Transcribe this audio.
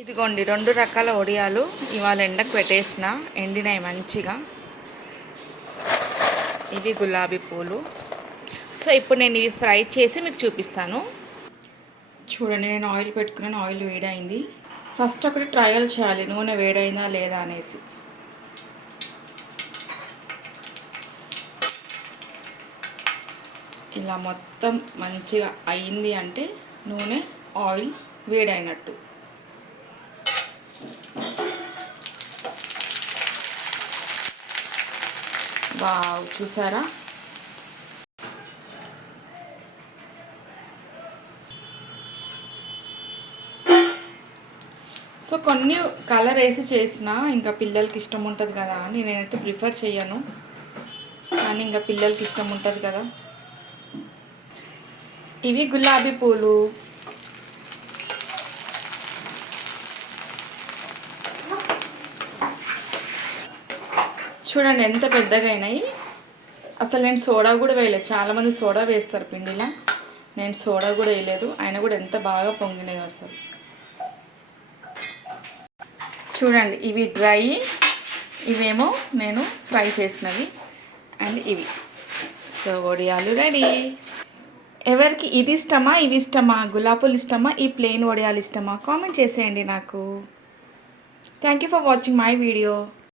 ఇదిగోండి 2 రకాల వడియాలు ఇవాళ ఎండకు పెట్టేసిన, ఎండినాయి మంచిగా. ఇవి గులాబీ పూలు. సో ఇప్పుడు నేను ఇవి ఫ్రై చేసి మీకు చూపిస్తాను. చూడండి, నేను ఆయిల్ పెట్టుకున్నాను. ఆయిల్ వేడైంది. ఫస్ట్ ఒకటి ట్రయల్ చేయాలి నూనె వేడైందా లేదా అనేసి. ఇలా మొత్తం మంచిగా అయింది అంటే నూనె ఆయిల్ వేడైనట్టు. వావ్, చూసారా? సో కొన్ని కలర్ వేసి చేసిన, ఇంకా పిల్లలకి ఇష్టం ఉంటుంది కదా అని నేనైతే ప్రిఫర్ చేయను, కానీ ఇంకా పిల్లలకి ఇష్టం ఉంటుంది కదా. ఇవి గులాబీ పూలు. చూడండి ఎంత పెద్దగా అయినాయి. అసలు నేను సోడా కూడా వేయలేదు. చాలామంది సోడా వేస్తారు పిండిలో, నేను సోడా కూడా వేయలేదు. అయినా కూడా ఎంత బాగా పొంగినాయి అసలు. చూడండి, ఇవి డ్రై, ఇవేమో నేను ఫ్రై చేసినవి, అండ్ ఇవి. సో వడియాలు రెడీ. ఎవరికి ఇది ఇష్టమా, ఇవి ఇష్టమా, గులాబీలు ఇష్టమా, ఈ ప్లెయిన్ వడియాలు ఇష్టమా, కామెంట్ చేసేయండి నాకు. Thank you for watching my video.